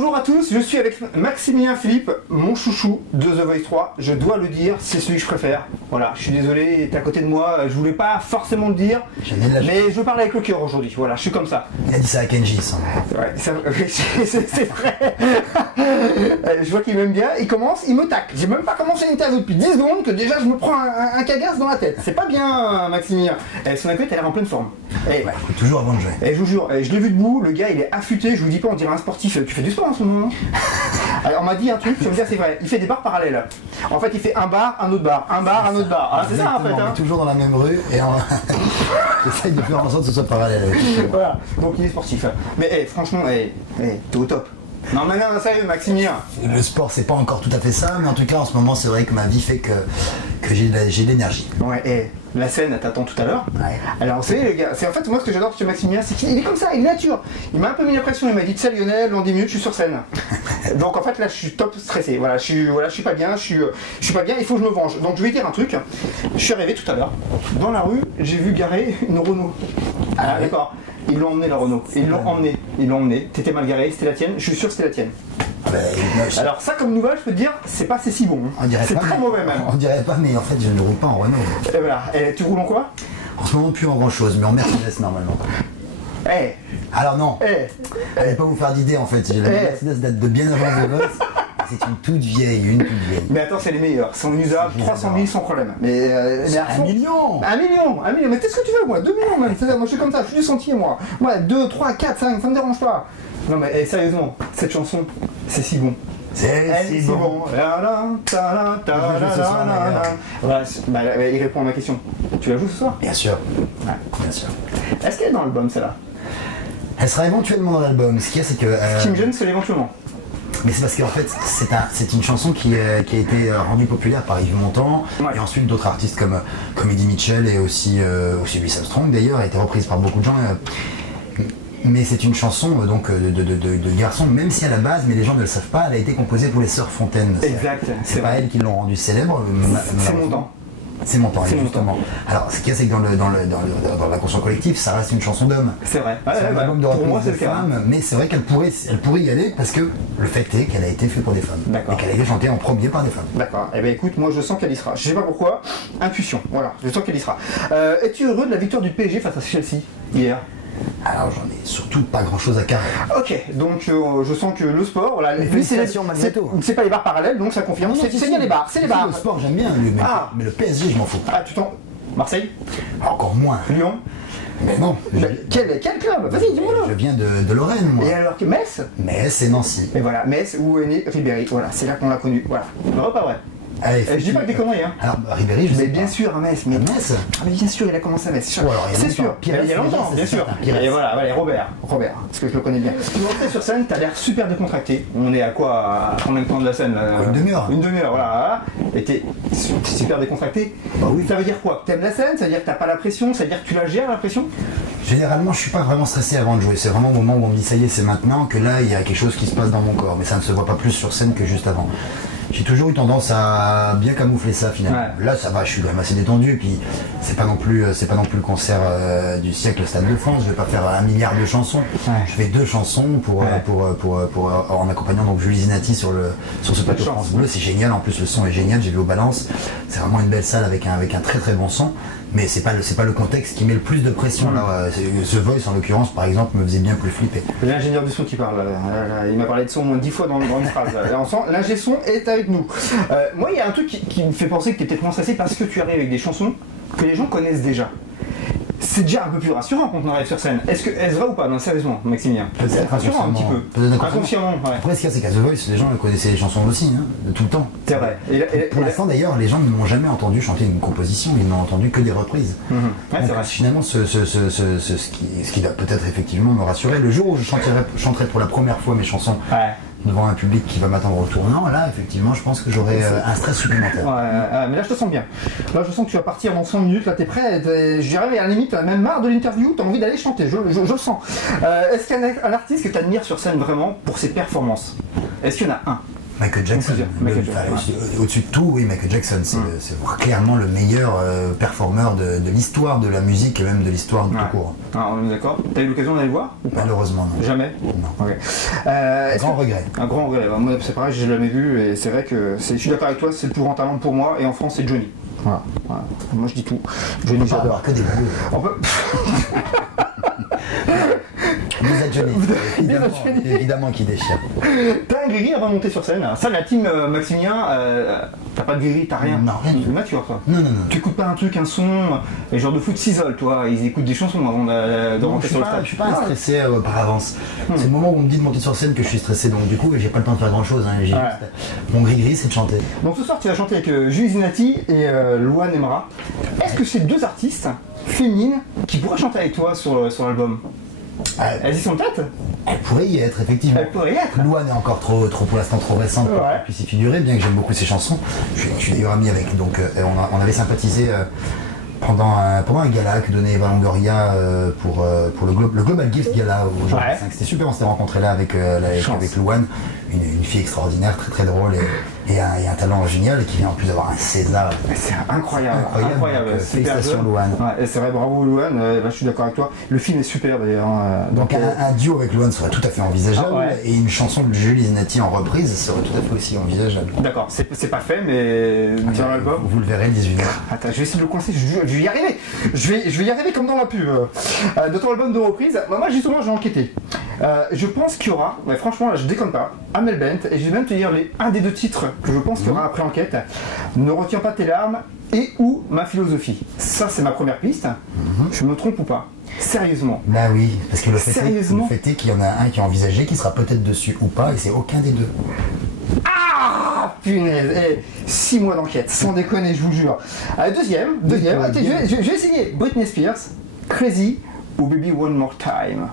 Bonjour à tous, je suis avec Maximilien Philippe, mon chouchou de The Voice 3. Je dois le dire, c'est celui que je préfère. Voilà, je suis désolé, il est à côté de moi, je voulais pas forcément le dire, mais je parle avec le cœur aujourd'hui. Voilà, je suis comme ça. Il a dit ça à Kenji, ça. Ouais, c'est vrai. Je vois qu'il m'aime bien, il commence, il me tacle. J'ai même pas commencé l'interview depuis 10 secondes que déjà je me prends un cagasse dans la tête. C'est pas bien, Maximilien. Son accueil, t'as l'air en pleine forme. Ouais, toujours avant de jouer. Et je vous jure, je l'ai vu debout, le gars il est affûté, je vous dis pas, on dirait un sportif. Tu fais du sport en ce moment? Alors on m'a dit un truc, tu vas me dire c'est vrai, il fait des bars parallèles. En fait il fait un bar, un autre bar, un bar, un autre bar. Ah, c'est ça en fait. On est toujours dans la même rue et on essaye de faire en sorte que ce soit parallèle. Voilà, donc il est sportif. Mais franchement, t'es au top. Non mais non, sérieux Maximilien. Le sport c'est pas encore tout à fait ça, mais en tout cas en ce moment c'est vrai que ma vie fait que j'ai de l'énergie. Ouais, la scène elle t'attend tout à l'heure. Ouais. Alors vous savez les gars, c'est en fait moi ce que j'adore chez Maximilien, c'est qu'il est comme ça, il est nature. Il m'a un peu mis la pression, il m'a dit tu sais Lionel, dans 10 minutes je suis sur scène. Donc en fait là je suis top stressé, voilà, je suis pas bien, je suis pas bien, il faut que je me venge. Donc je vais dire un truc, je suis arrivé tout à l'heure, dans la rue, j'ai vu garer une Renault. Ah d'accord. Ils l'ont emmené la Renault, ils l'ont emmené, t'étais mal garé, c'était la tienne, je suis sûr que c'était la tienne. Alors ça comme nouvelle, je peux te dire, c'est pas si bon, c'est très mauvais même. On dirait pas, mais en fait je ne roule pas en Renault. Et voilà, et tu roules en quoi? En ce moment plus en grand chose, mais en Mercedes normalement. Alors non, allez pas vous faire d'idée en fait, j'ai la Mercedes date de bien avant The Voice. C'est une toute vieille, Mais attends, c'est les meilleurs, sont usables, 300 000 sans problème. Mais 1 million. 1 million, mais qu'est-ce que tu veux moi? 2 millions même, moi je suis comme ça, je suis du sentier moi. Moi 2, 3, 4, 5, ça me dérange pas. Non mais sérieusement, cette chanson, c'est si bon. C'est si bon. Il répond à ma question. Tu la joues ce soir? Bien sûr. Ouais. Bien sûr. Est-ce qu'elle est dans l'album celle-là? Elle sera éventuellement dans l'album. Ce qu'il y a c'est que... Ce qui me gêne c'est l'éventuellement. Mais c'est parce qu'en fait, c'est une chanson qui a été rendue populaire par Yves Montand, et ensuite d'autres artistes comme Eddie Mitchell et aussi Louis Armstrong d'ailleurs, a été reprise par beaucoup de gens. Mais c'est une chanson donc de garçon, même si à la base, mais les gens ne le savent pas, elle a été composée pour les Sœurs Fontaine. Exact. C'est pas elles qui l'ont rendue célèbre. C'est Montand. C'est Montand, justement. Alors, ce qu'il y a, c'est que dans la conscience collective, ça reste une chanson d'homme. C'est vrai. C'est un album de reprise de femmes, mais c'est vrai qu'elle pourrait y aller parce que le fait est qu'elle a été faite pour des femmes. D'accord. Et qu'elle a été chantée en premier par des femmes. D'accord. Eh bien écoute, moi je sens qu'elle y sera. Je sais pas pourquoi. Intuition. Voilà. Je sens qu'elle y sera. Es-tu heureux de la victoire du PSG face à Chelsea hier? Alors j'en ai surtout pas grand chose à carrer. Ok, donc je sens que le sport, voilà, c'est pas les bars parallèles, donc ça confirme. C'est bien les bars, c'est les bars. Le sport j'aime bien, mais le PSG je m'en fous. Ah, tu t'en. Marseille? Encore moins. Lyon? Mais non. Quel club? Vas-y, dis-moi-le. Je viens de Lorraine, moi. Et alors que Metz? Metz et Nancy. Et voilà, Metz où est né Ribéry. Voilà, c'est là qu'on l'a connu. Voilà. Non, pas vrai. Allez, je dis pas que des conneries, hein. Alors, Ribéry, je sais mais bien sûr, à Metz. Mais Metz. Ah, mais bien sûr, il a commencé à Metz. C'est sûr. Il y a longtemps, bien sûr. Et voilà, Robert, parce que je le connais bien. Tu montais sur scène, t'as l'air super décontracté. On est à quoi? À combien de temps de la scène là? Une demi-heure. Une demi-heure, voilà. Et t'es super décontracté. Bah oui. Ça veut dire quoi? Que t'aimes la scène? Ça veut dire que t'as pas la pression? Ça veut dire que tu la gères la pression? Généralement, je suis pas vraiment stressé avant de jouer. C'est vraiment au moment où on me dit ça y est, c'est maintenant que là, il y a quelque chose qui se passe dans mon corps. Mais ça ne se voit pas plus sur scène que juste avant. J'ai toujours eu tendance à bien camoufler ça finalement. Ouais. Là ça va, je suis quand même assez détendu, puis c'est pas non plus le concert du siècle Stade de France, je vais pas faire 1 milliard de chansons. Ouais. Je fais 2 chansons pour en accompagnant donc Julie Zinati sur ce plateau France Bleu, c'est génial, en plus le son est génial, j'ai vu au Balance, c'est vraiment une belle salle avec un très très bon son. Mais c'est pas le contexte qui met le plus de pression. Là, The Voice en l'occurrence par exemple me faisait bien plus flipper. L'ingénieur du son qui parle, il m'a parlé de son au moins 10 fois dans une phrase. L'ingé son est avec nous. Moi il y a un truc qui me fait penser que tu es peut-être moins stressé parce que tu arrives avec des chansons que les gens connaissent déjà. C'est déjà un peu plus rassurant quand on arrive sur scène. Est-ce vrai ou pas? Non, sérieusement, Maximilien. C'est rassurant un petit peu. Inconsciemment. Ouais. Après, ce qu'il y a, c'est qu'à The Voice, les gens connaissaient les chansons aussi, hein, de tout le temps. C'est vrai. Pour l'instant, d'ailleurs, les gens ne m'ont jamais entendu chanter une composition, ils n'ont entendu que des reprises. Ouais, donc, finalement, ce qui va peut-être effectivement me rassurer, le jour où je chanterai pour la première fois mes chansons. Ouais. Devant un public qui va m'attendre au tournant, là effectivement je pense que j'aurai un stress supplémentaire. Mais là je te sens bien. Là je sens que tu vas partir dans 100 minutes, là t'es prêt, je dirais mais à la limite t'as même marre de l'interview, t'as envie d'aller chanter, je le sens. Est-ce qu'il y a un artiste que t'admires sur scène vraiment pour ses performances? Est-ce qu'il y en a un? Michael Jackson. Au-dessus de tout, oui, Michael Jackson, c'est clairement le meilleur performeur de l'histoire de la musique et même de l'histoire de tout court. Ah, on est d'accord. T'as eu l'occasion d'aller le voir ou pas? Malheureusement, non. Jamais? Non. Okay. Grand regret. Un grand regret. Moi, c'est pareil, je l'ai jamais vu et c'est vrai que je suis d'accord avec toi, c'est le plus grand talent pour moi et en France, c'est Johnny. Voilà. Moi, je dis tout. Johnny, j'adore. Que des boules. On peut... Johnny, évidemment qui déchire. T'as un gris avant de monter sur scène. Ça, la team Maximilien, t'as pas de gris, t'as rien. Non, rien. C'est nature, toi. Non. Tu écoutes pas un truc, un son. Les joueurs de foot s'isolent, toi. Ils écoutent des chansons avant de monter sur le stage. Je suis pas stressé par avance. C'est le moment où on me dit de monter sur scène que je suis stressé. Donc, du coup, j'ai pas le temps de faire grand chose. Mon gris, c'est de chanter. Donc, ce soir, tu vas chanter avec Julie Zinati et Louane Emra. Est-ce que c'est deux artistes féminines qui pourraient chanter avec toi sur l'album? Elles y sont peut-être? Elle pourrait y être, effectivement. Elle pourrait y être. Louane est encore trop pour l'instant trop récente pour qu'elle puisse y figurer, bien que j'aime beaucoup ses chansons. Je suis d'ailleurs ami avec, donc on avait sympathisé pendant un gala que donnait Eva Longoria pour le Global Gift Gala au jour 5. C'était super, on s'était rencontrés là avec Louane, une fille extraordinaire, très très drôle et un talent génial, qui vient en plus d'avoir un César. C'est incroyable. Félicitations Louane. Ouais, c'est vrai, bravo Louane, je suis d'accord avec toi. Le film est super d'ailleurs. Donc un duo avec Louane serait tout à fait envisageable, et une chanson de Julie Zinati en reprise serait tout à fait aussi envisageable. D'accord, c'est pas fait, mais dans l'album. Vous le verrez le 18 mai. Attends, je vais essayer de le coincer, je vais y arriver. Je vais y arriver comme dans la pub. De ton album de reprise, moi justement j'ai enquêté. Je pense qu'il y aura, franchement là je déconne pas, Amel Bent, et je vais même te dire un des deux titres que je pense qu'il y aura après enquête. Ne retiens pas tes larmes et ou ma philosophie. Ça c'est ma première piste. Je me trompe ou pas? Sérieusement? Bah oui, parce que le fait est qu'il y en a un qui est envisagé, qui sera peut-être dessus ou pas, et c'est aucun des deux. Ah punaise, 6 mois d'enquête, sans déconner, je vous jure. Deuxième, je vais essayer Britney Spears, Crazy ou Baby One More Time.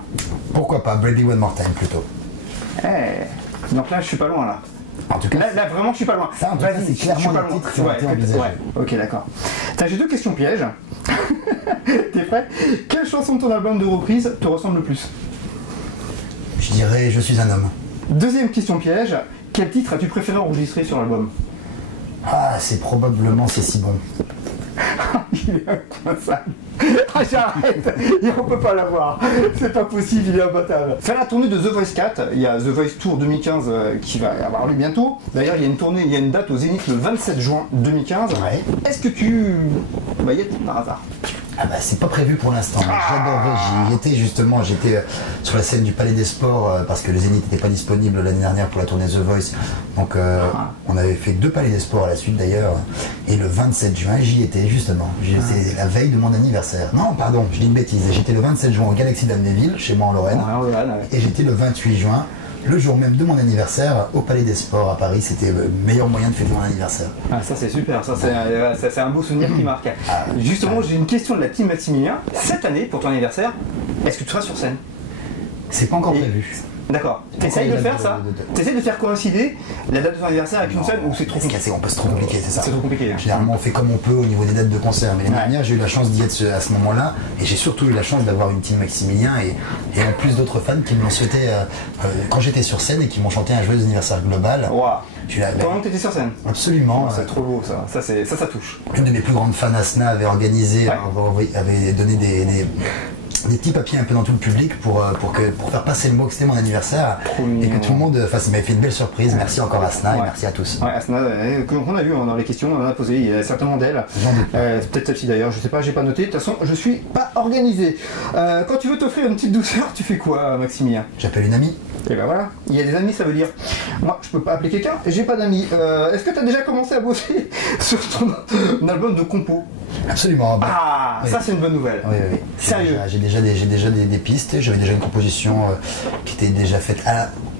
Pourquoi pas Baby One More Time plutôt. Donc là je suis pas loin là. En tout cas, là vraiment je suis pas loin. Ça en tout cas c'est clairement le titre qui a été envisagé. Ok d'accord. J'ai deux questions pièges. T'es prêt? Quelle chanson de ton album de reprise te ressemble le plus? Je dirais Je suis un homme. Deuxième question piège. Quel titre as-tu préféré enregistrer sur l'album? Ah, c'est probablement C'est si bon. Il est incroyable. J'arrête. On peut pas l'avoir. C'est pas possible, il est imbattable. Faire la tournée de The Voice 4, il y a The Voice Tour 2015 qui va avoir lieu bientôt. D'ailleurs, il y a une date au Zénith le 27 juin 2015. Est-ce que tu vas y être par hasard? Ah bah c'est pas prévu pour l'instant, j'adorerais, j'y étais justement, j'étais sur la scène du Palais des Sports parce que le Zénith n'était pas disponible l'année dernière pour la tournée The Voice, donc on avait fait 2 Palais des Sports à la suite d'ailleurs, et le 27 juin j'y étais justement, c'était la veille de mon anniversaire, non pardon, je dis une bêtise, j'étais le 27 juin au Galaxy d'Amnéville, chez moi en Lorraine, et j'étais le 28 juin, le jour même de mon anniversaire, au Palais des Sports à Paris. C'était le meilleur moyen de fêter mon anniversaire. Ah, ça c'est super, ça c'est un beau souvenir qui marque. Justement, j'ai une question de la team Maximilien. Cette année, pour ton anniversaire, est-ce que tu seras sur scène? C'est pas encore prévu. D'accord. T'essayes de faire ça? T'essayes de faire coïncider la date de ton anniversaire avec une scène ou c'est trop compliqué? C'est trop compliqué, c'est ça. C'est trop compliqué. Généralement, on fait comme on peut au niveau des dates de concert. Mais l'année dernière, j'ai eu la chance d'y être à ce moment-là. Et j'ai surtout eu la chance d'avoir une team Maximilien et en plus d'autres fans qui me l'ont souhaité quand j'étais sur scène et qui m'ont chanté un joyeux anniversaire global. Pendant que t'étais sur scène? Absolument. C'est trop beau ça. Ça touche. Une de mes plus grandes fans, Asna, avait organisé, avait donné des petits papiers un peu dans tout le public pour faire passer le mot que c'était mon anniversaire et que tout le monde, ça m'avait fait une belle surprise. Merci encore Asna et merci à tous. Asna, qu'on a vu dans les questions, on en a posé, il y a certainement d'elle. Peut-être celle-ci d'ailleurs, je sais pas, j'ai pas noté. De toute façon, je suis pas organisé. Quand tu veux t'offrir une petite douceur, tu fais quoi, Maximilien? J'appelle une amie. Et ben voilà, il y a des amis, ça veut dire moi je peux pas appeler quelqu'un, j'ai pas d'amis. Est-ce que tu as déjà commencé à bosser sur ton album de compo? Absolument. Ça c'est une bonne nouvelle. Oui. Sérieux? J'ai déjà des pistes, j'avais déjà une composition qui était déjà faite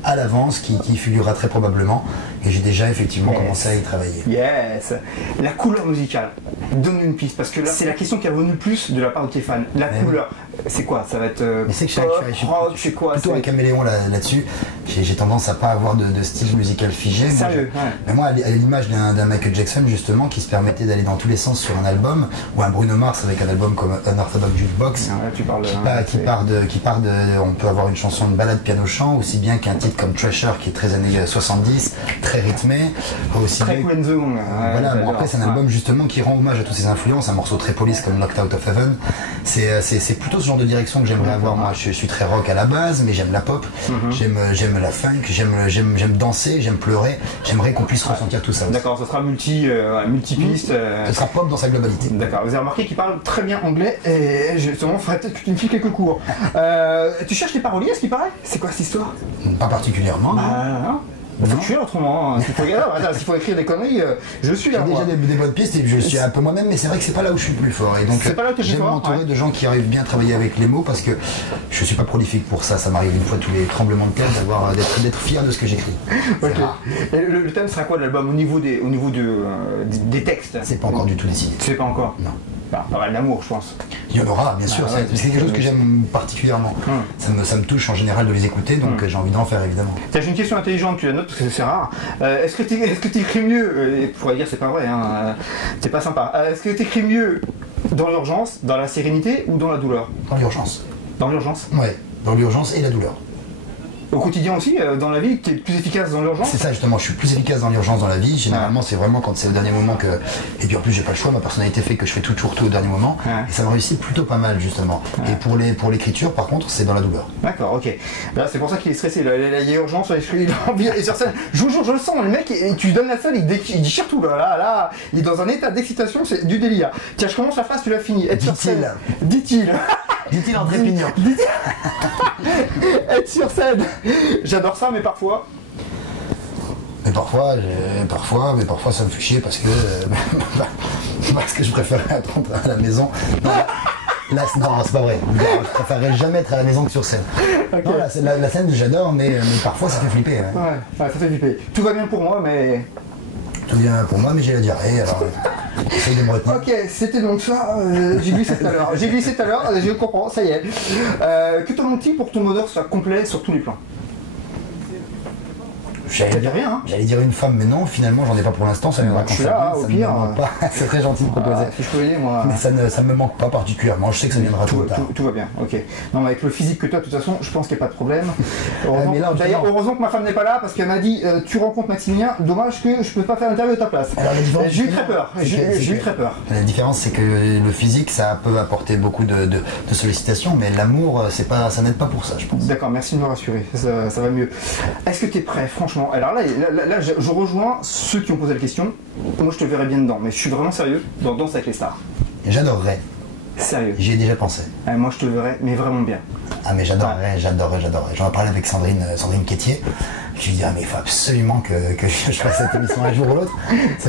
à l'avance, qui figurera très probablement, et j'ai déjà effectivement commencé à y travailler. Yes. La couleur musicale, donne une piste, parce que là c'est la question qui est revenue le plus de la part de tes fans. La couleur, C'est quoi? Ça va être Mais c'est que je suis c'est quoi? plutôt un caméléon là-dessus. J'ai tendance à pas avoir de style musical figé. Sérieux? Mais moi, à l'image d'un Michael Jackson, justement, qui se permettait d'aller dans tous les sens sur un album, ou un Bruno Mars avec un album comme Unorthodox Jukebox, qui part de, on peut avoir une chanson, une balade piano-chant, aussi bien qu'un titre comme Treasure, qui est très années 70, très rythmé, aussi très cool and the Gong. Voilà, bon, après c'est un album justement qui rend hommage à toutes ses influences, un morceau très police comme Knocked Out of Heaven. C'est plutôt ce genre de direction que j'aimerais avoir. Moi, je suis très rock à la base, mais j'aime la pop, j'aime la funk, j'aime danser, j'aime pleurer. J'aimerais qu'on puisse ressentir tout ça. D'accord, ça sera multi-piste. Ce sera pop dans sa globalité. D'accord, vous avez remarqué qu'il parle très bien anglais et justement, il faudrait peut-être que tu me files quelques cours. Tu cherches les paroliers, ce qui paraît? C'est quoi cette histoire? Pas particulièrement. Non. Faut tuer autrement. S'il faut écrire des conneries, je suis là. J'ai déjà des bonnes pistes et je suis un peu moi-même, mais c'est vrai que c'est pas là où je suis le plus fort. Et donc j'aime m'entourer de gens qui arrivent bien à travailler avec les mots parce que je suis pas prolifique pour ça. Ça m'arrive une fois tous les tremblements de terre d'être fier de ce que j'écris. Okay. Et le thème sera quoi de l'album au niveau des textes? C'est pas encore du tout décidé. C'est pas encore? Non. Pas mal d'amour, je pense. Il y en aura, bien sûr. C'est quelque chose que j'aime particulièrement. Ça me touche en général de les écouter, donc j'ai envie d'en faire évidemment. J'ai une question intelligente, tu la notes parce que c'est rare. Est-ce que tu écris mieux, et pour dire c'est pas vrai, hein, c'est pas sympa. Est-ce que tu écris mieux dans l'urgence, dans la sérénité ou dans la douleur? Dans l'urgence. Dans l'urgence? Ouais, dans l'urgence et la douleur. Au quotidien aussi, dans la vie, tu es plus efficace dans l'urgence? C'est ça justement, je suis plus efficace dans l'urgence dans la vie. Généralement, c'est vraiment quand c'est au dernier moment que... Et puis en plus, j'ai pas le choix, ma personnalité fait que je fais toujours tout au dernier moment. Et ça me réussit plutôt pas mal justement. Et pour l'écriture, par contre, c'est dans la douleur. D'accord, ok. Là, c'est pour ça qu'il est stressé. Là, il y a urgence, il a envie d'aller sur scène. Je vous jure, je le sens, le mec, et tu lui donnes la salle, il déchire tout. Là, il est dans un état d'excitation, c'est du délire. Tiens, je commence la phrase, tu l'as fini. Être sur scène. Dit-il. Dit-il en trépignant. Être sur scène. J'adore ça, mais parfois. Mais parfois ça me fait chier parce que je préférais attendre à la maison. Non, c'est pas vrai. Je préférerais jamais être à la maison que sur scène. Okay. Non, la scène, j'adore, mais parfois ça fait flipper. Ouais, ça fait flipper. Tout va bien pour moi, mais... Tout bien pour moi, mais j'ai la diarrhée, alors essaye de me retenir. Ok, c'était donc ça, j'ai glissé tout à l'heure, je comprends, ça y est. Que te demande-t-il pour que ton modeur soit complet sur tous les plans? J'allais dire une femme, mais non, finalement j'en ai pas pour l'instant, ça me viendra quand ça au pire. C'est très gentil de proposer. Si je peux aider, moi. Mais ça ne me manque pas particulièrement, je sais que ça viendra tout tard. Tout va bien, ok. Non, mais avec le physique que tu as, de toute façon, je pense qu'il n'y a pas de problème. D'ailleurs, heureusement que ma femme n'est pas là, parce qu'elle m'a dit tu rencontres Maximilien, dommage que je peux pas faire l'interview à ta place. J'ai eu très peur. J'ai eu très peur. La différence, c'est que le physique, ça peut apporter beaucoup de sollicitations, mais l'amour, ça n'aide pas pour ça, je pense. D'accord, merci de me rassurer, ça va mieux. Est-ce que tu es prêt, franchement? Alors là, je rejoins ceux qui ont posé la question. Moi, je te verrais bien dedans, mais je suis vraiment sérieux dans Danse avec les stars. J'adorerais. Sérieux. J'y ai déjà pensé. Moi, je te verrais, mais vraiment bien. Ah, mais j'adorerais. J'en ai parlé avec Sandrine Quétier. Je lui dis, mais il faut absolument que je fasse cette émission un jour ou l'autre.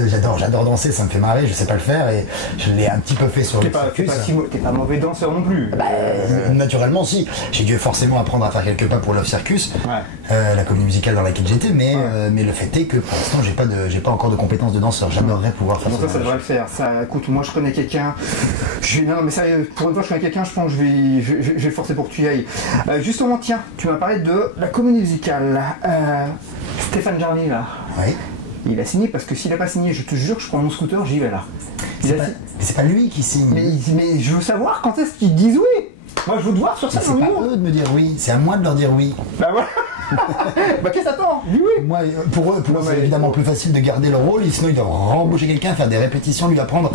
J'adore danser, ça me fait marrer, je sais pas le faire et je l'ai un petit peu fait sur le circus. T'es pas mauvais danseur non plus. Naturellement, si. J'ai dû forcément apprendre à faire quelques pas pour Love Circus, la comédie musicale dans laquelle j'étais, mais le fait est que pour l'instant, j'ai pas encore de compétences de danseur. J'adorerais pouvoir faire ça. Ça devrait le faire. Ça, écoute, moi je connais quelqu'un. Non, mais sérieux, pour une fois, je connais quelqu'un, je pense que je vais forcer pour que tu y ailles. Justement, tiens, tu m'as parlé de la comédie musicale. Stéphane Jarny là. Oui. Il a signé parce que s'il n'a pas signé, je te jure que je prends mon scooter, j'y vais là. Mais c'est pas lui qui signe. Mais je veux savoir quand est-ce qu'ils disent oui. Moi je veux te voir sur ça. C'est pas eux de me dire oui, c'est à moi de leur dire oui. Bah voilà. Bah qu'est-ce que t'attends? Dis oui. Moi, pour eux c'est évidemment plus facile de garder leur rôle, sinon ils doivent rembaucher quelqu'un, faire des répétitions, lui apprendre.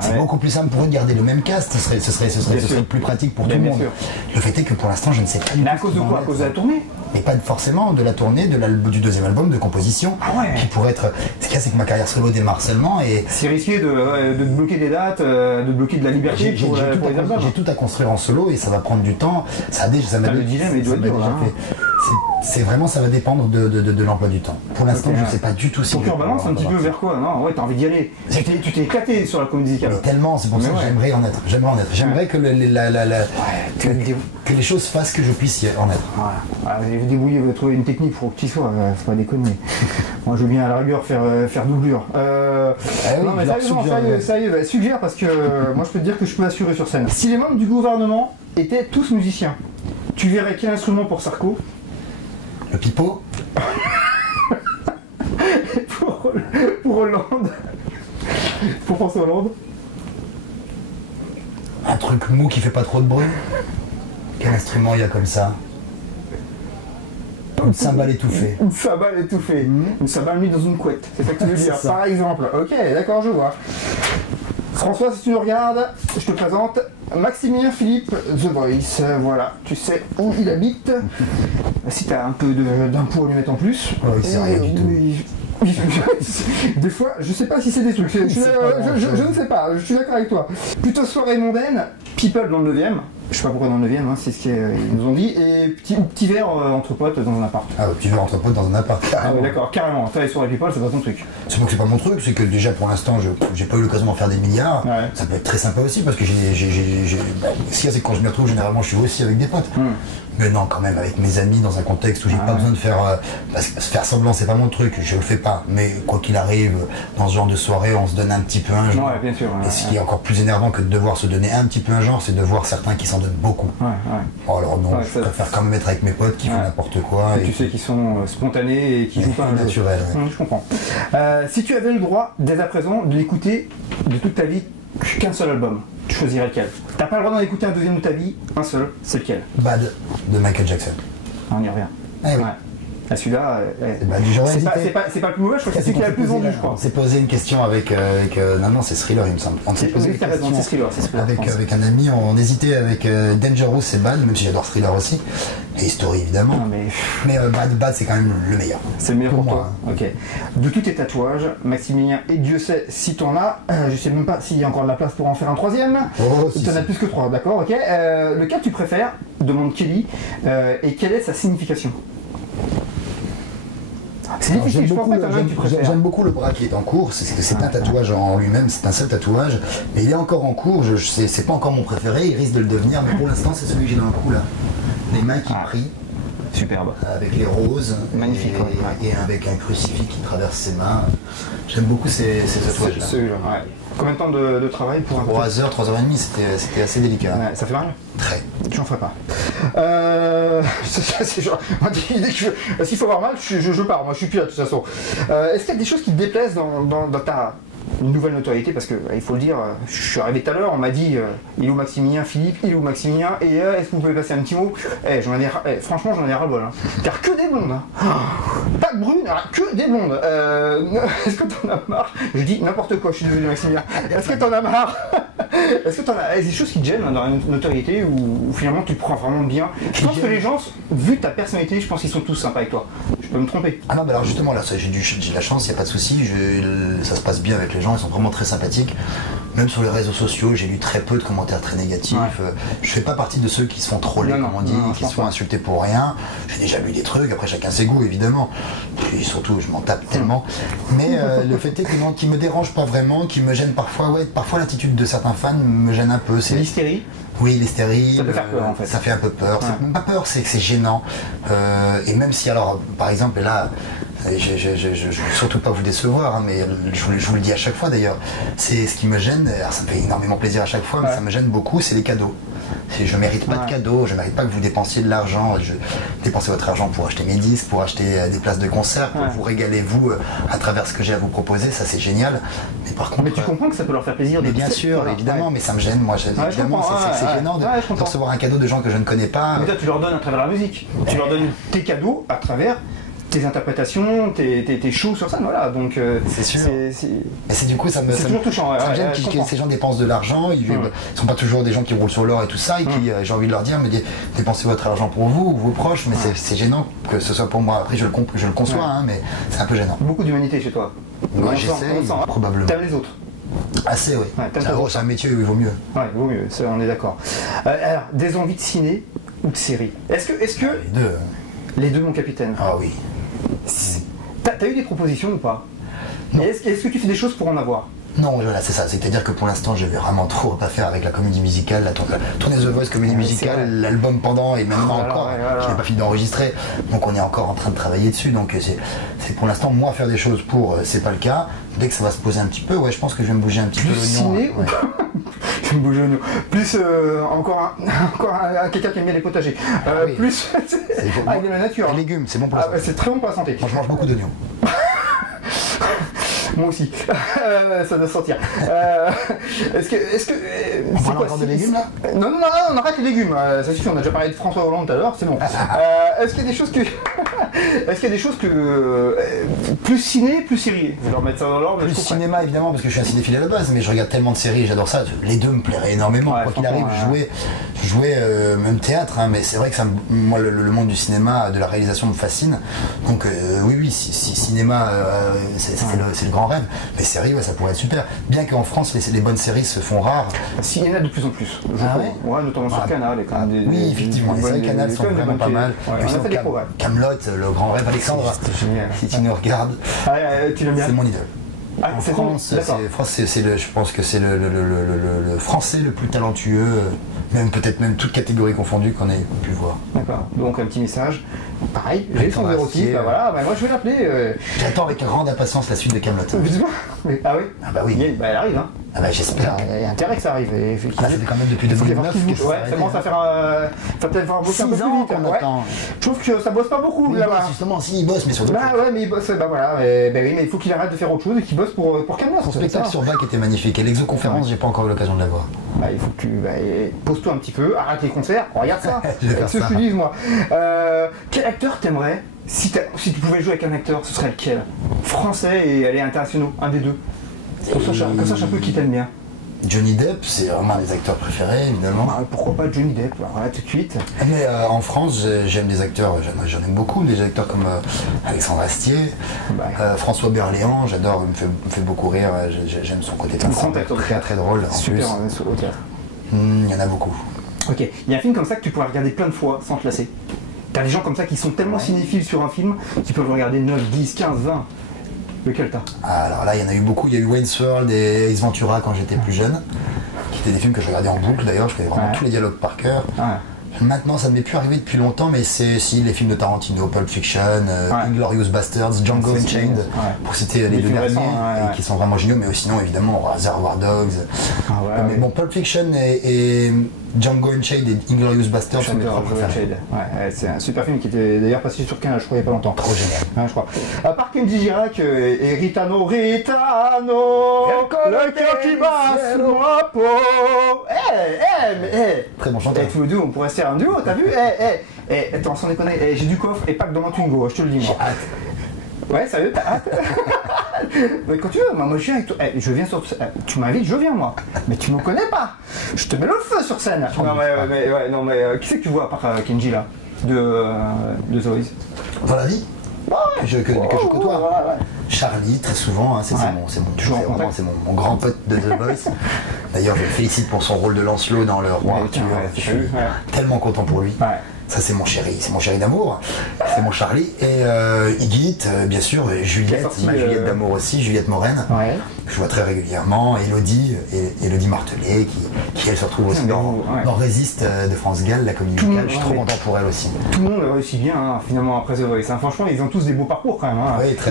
C'est beaucoup plus simple pour eux de garder le même cast, ce serait plus pratique pour tout le monde. Le fait est que pour l'instant je ne sais pas. Mais à cause de quoi? À cause de la tournée? Mais pas forcément de la tournée, du deuxième album, de composition, qui pourrait être... Ce qu'il y a, c'est que ma carrière solo démarre seulement et... C'est risqué de bloquer des dates, de bloquer de la liberté pour les albums. J'ai tout à construire en solo et ça va prendre du temps. Le dilemme, il doit être dur, C'est vraiment, ça va dépendre de l'emploi du temps. Pour l'instant, je ne sais pas du tout si... Ton cœur balance un petit peu vers quoi? Non, ouais, t'as envie d'y aller. Tu t'es éclaté sur la comédie musicale. Mais tellement, c'est pour ça que j'aimerais en être. J'aimerais que, que les choses fassent que je puisse y en être. Voilà. Vous débrouillez, vous trouver une technique pour que tu y sois, faut pas déconner. Moi, je veux bien à la rigueur faire doublure. Non, mais sérieux, suggère parce que moi, je peux te dire que je peux assurer sur scène. Si les membres du gouvernement étaient tous musiciens, tu verrais quel instrument pour Sarko? Le pipeau. pour Hollande. Pour François Hollande. Un truc mou qui fait pas trop de bruit. Quel instrument il y a comme ça? Une cymbale étouffée. Une cymbale étouffée. Une cymbale mise dans une couette. C'est ça que tu veux dire, par exemple. Ok, d'accord, je vois. François, si tu nous regardes, je te présente Maximilien Philippe, The Voice. Voilà, tu sais où il habite. Si t'as un peu d'impôt à lui mettre en plus. Oh, il sait rien du tout. Des fois, je sais pas si c'est des trucs. Je ne sais pas, je suis d'accord avec toi. Plutôt soirée mondaine, people dans le 9ème. Je sais pas pourquoi dans le 9ème, hein, c'est ce qu'ils nous ont dit. Et petit verre entre potes dans un appart. Ah, petit verre entre potes dans un appart. Ah ouais, d'accord, carrément. Toi, les soirées people, c'est pas ton truc. C'est pas que c'est pas mon truc, c'est que déjà pour l'instant, j'ai pas eu l'occasion d'en faire des milliards. Ouais. Ça peut être très sympa aussi parce que ce qu'il y a, c'est que quand je m'y retrouve, généralement, je suis aussi avec des potes. Mais non, quand même, avec mes amis, dans un contexte où j'ai pas besoin de faire... parce que faire semblant, c'est pas mon truc, je le fais pas. Mais quoi qu'il arrive, dans ce genre de soirée, on se donne un petit peu un genre. Ouais, bien sûr. Et ce qui est encore plus énervant que de devoir se donner un petit peu un genre, c'est de voir certains qui s'en donnent beaucoup. Oh, alors non, je préfère quand même être avec mes potes qui font n'importe quoi. Et tu sais qu'ils sont spontanés et qui jouent pas un naturel. Je comprends. Si tu avais le droit, dès à présent, de l'écouter de toute ta vie qu'un seul album, tu choisirais lequel? T'as pas le droit d'en écouter un deuxième de ta vie, un seul, c'est lequel? Bad de Michael Jackson. On y revient. Eh oui. Celui-là, c'est pas le plus mauvais, je crois que c'est celui qui a le plus vendu, je crois. On s'est posé une question avec non, c'est Thriller, il me semble. On s'est posé une question avec un ami, on hésitait avec Dangerous et Bad, même si j'adore Thriller aussi, et History évidemment. Non, mais Bad, c'est quand même le meilleur. C'est le meilleur pour toi. Ok. De tous tes tatouages, Maximilien, et Dieu sait si t'en as, je sais même pas s'il y a encore de la place pour en faire un troisième. T'en as plus que 3, d'accord, ok. Lequel tu préfères, demande Kelly, et quelle est sa signification? J'aime beaucoup le bras qui est en cours, c'est un tatouage en lui-même, c'est un seul tatouage, mais il est encore en cours, c'est pas encore mon préféré, il risque de le devenir, mais pour l'instant c'est celui que j'ai dans le cou là. Les mains qui prient. Superbe. Avec les roses. Magnifique. Et avec un crucifix qui traverse ses mains. J'aime beaucoup ces tatouages là. Celui-là, ouais. Combien de temps de travail pour un 3h, 3h30, c'était assez délicat. Ouais, ça fait mal? Très. Tu n'en ferais pas. C'est genre, s'il faut avoir mal, je pars, moi je suis plus là de toute façon. Est-ce qu'il y a des choses qui te déplaisent dans ta nouvelle notoriété? Parce qu'il faut le dire, je suis arrivé tout à l'heure, on m'a dit il est où Maximilien Philippe, il est où Maximilien, et est-ce que vous pouvez passer un petit mot? Franchement j'en ai ras-le-bol, hein. Car que des blondes, hein. Pas de brunes, que des blondes. Est-ce que t'en as marre? Je dis n'importe quoi, je suis désolé Maximilien. Est-ce que t'en as marre? Est-ce que t'en as des choses qui te gênent dans la notoriété ou finalement tu te prends vraiment bien? Je pense que les gens, vu ta personnalité, je pense qu'ils sont tous sympas avec toi. Je peux me tromper. Ah non, mais alors justement là, j'ai de la chance, il n'y a pas de souci, ça se passe bien avec les gens, ils sont vraiment très sympathiques. Même sur les réseaux sociaux, j'ai lu très peu de commentaires très négatifs. Ouais. Je fais pas partie de ceux qui se font troller, comme on dit, qui se font insulter pour rien. J'ai déjà lu des trucs, après chacun ses goûts évidemment. Et surtout, je m'en tape tellement. Mais le fait est que qui me dérange pas vraiment, qui me gêne parfois, parfois l'attitude de certains fans me gêne un peu. C'est l'hystérie? Oui, l'hystérie. Ça peut faire peur en fait. Ça fait un peu peur. Ouais. C'est même pas peur, c'est que c'est gênant. Et même si alors, par exemple, là, je veux surtout pas vous décevoir, hein, mais je vous le dis à chaque fois d'ailleurs, c'est ce qui me gêne, alors ça me fait énormément plaisir à chaque fois, mais ça me gêne beaucoup, c'est les cadeaux. Je mérite pas de cadeaux, je mérite pas que vous dépensiez de l'argent, dépensez votre argent pour acheter mes disques, pour acheter des places de concert, pour vous régaler vous à travers ce que j'ai à vous proposer, ça c'est génial. Mais par contre, mais tu comprends que ça peut leur faire plaisir. Mais bien sûr, évidemment, mais ça me gêne, moi, évidemment, c'est gênant de recevoir un cadeau de gens que je ne connais pas. Mais toi, tu leur donnes à travers la musique, tu leur donnes tes cadeaux à travers tes interprétations, tes shows sur scène, voilà, donc c'est sûr. C'est du coup ça me toujours touchant. Ça me gêne que ces gens dépensent de l'argent, ils sont pas toujours des gens qui roulent sur l'or et tout ça, et qui, j'ai envie de leur dire, mais dépensez votre argent pour vous ou vos proches, mais c'est gênant que ce soit pour moi. Après je le conçois, hein, mais c'est un peu gênant. Beaucoup d'humanité chez toi. Ouais, j'essaie, probablement. T'aimes les autres? Assez, oui. C'est un métier où il vaut mieux. Ouais, il vaut mieux, on est d'accord. Alors, des envies de ciné ou de série? Est-ce que les deux. Les deux, mon capitaine. Ah oui. T'as eu des propositions ou pas? Non. Est-ce que tu fais des choses pour en avoir? Non, voilà, c'est ça. C'est-à-dire que pour l'instant, je vais vraiment trop pas faire avec la comédie musicale, la tournée The Voice comédie musicale, l'album pendant et même encore. Je n'ai pas fini d'enregistrer. Donc on est encore en train de travailler dessus. Donc c'est pour l'instant, moi, faire des choses pour, c'est pas le cas. Dès que ça va se poser un petit peu, ouais, je pense que je vais me bouger un petit peu l'oignon. Ciné ou pas? Je vais me bouger l'oignon. Plus encore quelqu'un qui aime bien les potagers. Oui. Plus avec de la nature. Les légumes, c'est bon pour la santé. C'est très bon pour la santé. Moi, je mange beaucoup d'oignons. Moi aussi, ça doit sortir. Est-ce que on parle encore de légumes là? Non, on arrête les légumes. Ça suffit, on a déjà parlé de François Hollande tout à l'heure, c'est bon. Est-ce qu'il y a des choses que, plus ciné, plus série? Je vais leur mettre ça dans l'ordre. Plus cinéma évidemment parce que je suis un cinéphile à la base, mais je regarde tellement de séries, j'adore ça. Les deux me plairaient énormément. Quoi qu'il arrive, jouer même théâtre, hein, mais c'est vrai que moi le monde du cinéma, de la réalisation me fascine. Donc oui, cinéma, c'est le grand rêve. Mais séries, ouais, ça pourrait être super. Bien qu'en France, les bonnes séries se font rares. Si, il y en a de plus en plus. Ouais, notamment sur Canal. Oui, effectivement, les séries Canal sont vraiment pas mal. Et sinon, Camelot, le grand rêve, Alexandre, si tu nous regardes, c'est mon idole. En France, je pense que c'est le français le plus talentueux, peut-être même toute catégorie confondue qu'on ait pu voir. D'accord, donc un petit message. Pareil, j'ai son 06, voilà, moi je vais l'appeler. J'attends avec grande impatience la suite de Camelot. Ah oui? Ah bah oui. Elle arrive, hein. Ah bah j'espère. Il y a intérêt que ça arrive. Ça fait quand même depuis 2009 que ça commence à faire peut-être bosser un peu plus vite. Je trouve que ça bosse pas beaucoup là-bas. Justement, si il bosse, mais surtout. Bah ouais, mais il bosse, voilà. Oui, mais il faut qu'il arrête de faire autre chose et qu'il bosse pour Camelot. Son spectacle sur VAC était magnifique. Et l'exoconférence, j'ai pas encore eu l'occasion de la voir. Bah il faut que tu pose-toi un petit peu, arrête les concerts, regarde ça. Je vais faire ça. Ce que je te dis moi. Quel acteur t'aimerais si tu pouvais jouer avec un acteur, ce serait lequel? Français et aller internationaux, un des deux. Qu'on sache un peu qui t'aime bien. Johnny Depp, c'est vraiment un des acteurs préférés, évidemment. Bah, pourquoi pas Johnny Depp, voilà, tout de suite. Mais en France, j'aime des acteurs, j'en aime beaucoup, des acteurs comme Alexandre Astier, François Berléand, j'adore, il me fait beaucoup rire, j'aime son côté très drôle. Super au théâtre. Il y en a beaucoup. Ok, il y a un film comme ça que tu pourrais regarder plein de fois sans te lasser. T'as des gens comme ça qui sont tellement cinéphiles sur un film qu'ils peuvent le regarder 9, 10, 15, 20. Lequel t'as? Alors là, il y en a eu beaucoup. Il y a eu Wayne's World et Ace Ventura quand j'étais plus jeune, qui étaient des films que je regardais en boucle d'ailleurs. Je connais vraiment tous les dialogues par cœur. Maintenant, ça ne m'est plus arrivé depuis longtemps, mais c'est les films de Tarantino, Pulp Fiction, Inglourious Basterds, Django Unchained, pour citer les deux derniers, qui sont vraiment géniaux, mais sinon, évidemment, Reservoir Dogs. Mais bon, Pulp Fiction et Django Unchained et Inglourious Basterds sont mes trois préférés. C'est un super film qui était d'ailleurs passé sur Canal, je crois, il n'y a pas longtemps. Trop génial. Je crois. À part Kenji Girac et Ritano, le cœur qui bat sur ma peau. Très bon chanteur. Tous les deux, on pourrait se faire un duo, t'as vu? Attends, sans déconner, j'ai du coffre et pas que dans mon Twingo, je te le dis moi. Ouais, sérieux, t'as hâte? Mais quand tu veux, moi je viens avec toi. Je viens sur scène. Tu m'invites, je viens moi. Mais tu me connais pas. Je te mets le feu sur scène. Non mais qui c'est que tu vois à part Kenji là de The Voice? Dans la vie que je côtoie. Charlie, très souvent, c'est mon grand pote de The Voice. D'ailleurs, je le félicite pour son rôle de Lancelot dans Le Roi Arthur. Je suis tellement content pour lui. Ça, c'est mon chéri d'amour. C'est mon Charlie. Et Iggy, bien sûr, Juliette, ma Juliette d'amour aussi, Juliette Moren. Je vois très régulièrement. Elodie Martelet, qui elle se retrouve aussi dans Résiste de France Gall, la comédie musicale. Je suis trop content pour elle aussi. Tout le monde réussit bien, finalement, après The Voice. Franchement, ils ont tous des beaux parcours quand même.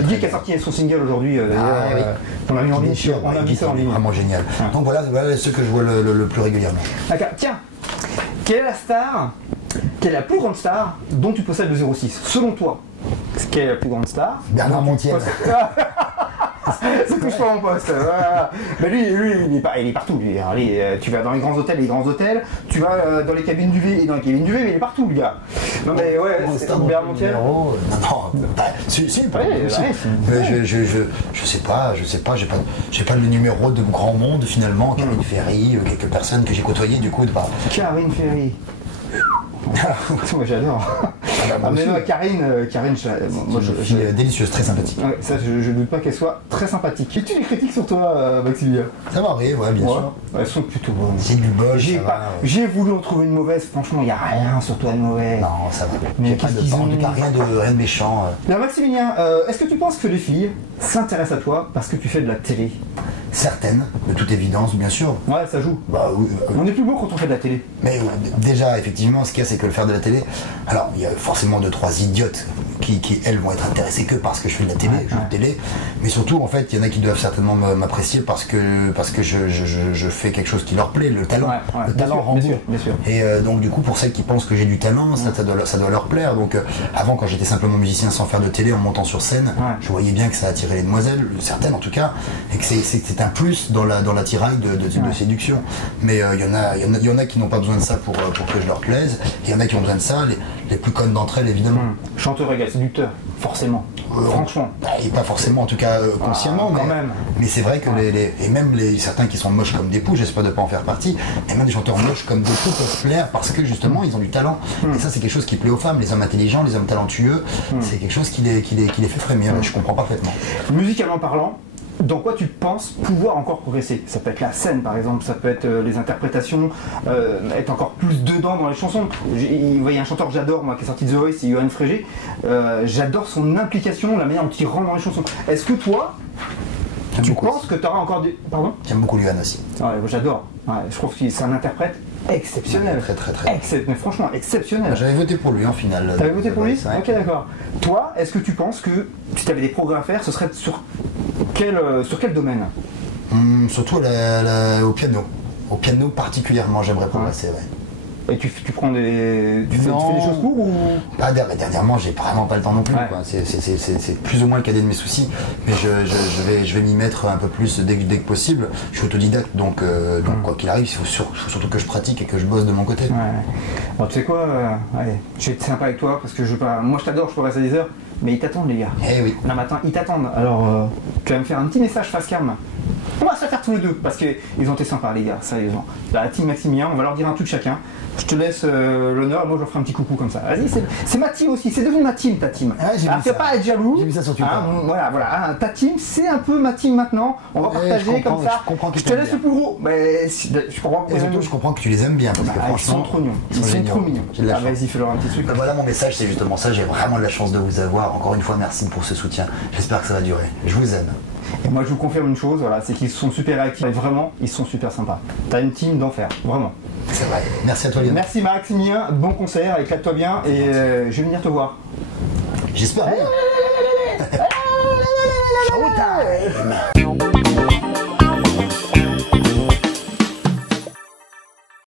Iggy qui a sorti son single aujourd'hui, d'ailleurs. On a mis en ligne. On a mis ça en ligne. Vraiment génial. Donc voilà ceux que je vois le plus régulièrement. D'accord. Tiens, quelle est la plus grande star dont tu possèdes le 06? Selon toi, quelle est la plus grande star? Bernard Montiel. Ça touche pas mon poste. Mais lui, il est partout. Lui. Alors, tu vas dans les grands hôtels, tu vas dans les cabines du V, mais il est partout, le gars. Non mais Bernard Montiel. Non, je sais pas, j'ai pas le numéro de grand monde finalement. Karine Ferry, quelques personnes que j'ai côtoyées du coup. Karine Ferry. Moi j'adore. Ah, mais non, Karine, moi, délicieuse, très sympathique. Ouais, ça, je doute pas qu'elle soit très sympathique. Et-tu des critiques sur toi, Maximilien? Ça m'arrive, ouais, bien sûr. Elles sont plutôt bonnes. C'est du bol, J'ai voulu en trouver une mauvaise, franchement, il n'y a rien sur toi de mauvais. Non, ça va. Mais pas de, en tout cas, rien de méchant. Là, Maximilien, est-ce que tu penses que les filles s'intéressent à toi parce que tu fais de la télé? Certaines, de toute évidence, bien sûr. Ouais, ça joue. Bah, oui, on est plus beau quand on fait de la télé. Mais déjà, effectivement, ce qu'il y a, c'est que le faire de la télé, alors, il y a forcément 2-3 idiotes qui, elles, vont être intéressées que parce que je fais de la télé, je joue de télé. Mais surtout, en fait, il y en a qui doivent certainement m'apprécier parce que je fais quelque chose qui leur plaît, le talent. Le talent rend beau. Et donc, du coup, pour celles qui pensent que j'ai du talent, ça doit leur plaire. Donc, avant, quand j'étais simplement musicien sans faire de télé, en montant sur scène, je voyais bien que ça attirait les demoiselles, certaines en tout cas, et que c'est un plus dans la tiraille de séduction. Mais il y en a qui n'ont pas besoin de ça pour que je leur plaise. Il y en a qui ont besoin de ça, les plus connes d'entre elles, évidemment. Chanteur égal séducteur, forcément. Franchement. Et pas forcément, en tout cas, consciemment, mais c'est vrai que et même certains qui sont moches comme des poux, j'espère de ne pas en faire partie, et même des chanteurs moches comme des poux peuvent plaire parce que justement, ils ont du talent. Et ça, c'est quelque chose qui plaît aux femmes, les hommes intelligents, les hommes talentueux, c'est quelque chose qui les fait frémir, je comprends parfaitement. Musicalement parlant, dans quoi tu penses pouvoir encore progresser? Ça peut être la scène par exemple, ça peut être les interprétations, être encore plus dedans dans les chansons. Il y a un chanteur que j'adore, moi, qui est sorti de The Voice, c'est Johan Frégé. J'adore son implication, la manière dont il rentre dans les chansons. Est-ce que toi, tu penses que tu auras encore des... Pardon? J'aime beaucoup Johan aussi. Ouais, j'adore. Ouais, je trouve que c'est un interprète exceptionnel. Très. Mais franchement, exceptionnel. J'avais voté pour lui en finale. T'avais voté pour lui? Ok, d'accord. Toi, est-ce que tu penses que si tu avais des progrès à faire, ce serait sur quel domaine? Surtout au piano. Au piano particulièrement, j'aimerais progresser, ouais. Et tu prends des... Tu fais des choses pour ou... Dernièrement, j'ai vraiment pas le temps non plus. C'est plus ou moins le cadet de mes soucis. Mais je vais m'y mettre un peu plus dès que possible. Je suis autodidacte, donc quoi qu'il arrive, il faut surtout que je pratique et que je bosse de mon côté. Ouais. Alors, tu sais quoi, je vais être sympa avec toi parce que moi je t'adore, je pourrais rester des heures. Mais ils t'attendent, les gars. Eh oui. Non, mais attends, ils t'attendent. Alors, tu vas me faire un petit message face cam. On va se la faire tous les deux parce qu'ils ont été sympas, les gars, sérieusement. La team Maximilien, on va leur dire un truc chacun. Je te laisse l'honneur, moi je leur ferai un petit coucou comme ça. Vas-y, c'est ma team aussi, c'est devenu ma team, ta team. Alors, tu vas pas être jaloux. J'ai vu ça sur Twitter. Voilà. Ta team, c'est un peu ma team maintenant. On va partager comme ça. Je te laisse le plus gros. Mais je comprends. Et surtout, je comprends que tu les aimes bien parce que franchement, ils sont trop mignons. Ils sont trop mignons. Vas-y, fais-leur un petit truc. Voilà, mon message, c'est justement ça. J'ai vraiment de la chance de vous avoir. Encore une fois, merci pour ce soutien. J'espère que ça va durer. Je vous aime. Et moi je vous confirme une chose, c'est qu'ils sont super réactifs et vraiment ils sont super sympas. T'as une team d'enfer, vraiment. C'est vrai. Merci à toi Lionel. Merci Maximilien, bon concert, éclate-toi bien et je vais venir te voir. J'espère bien. Showtime.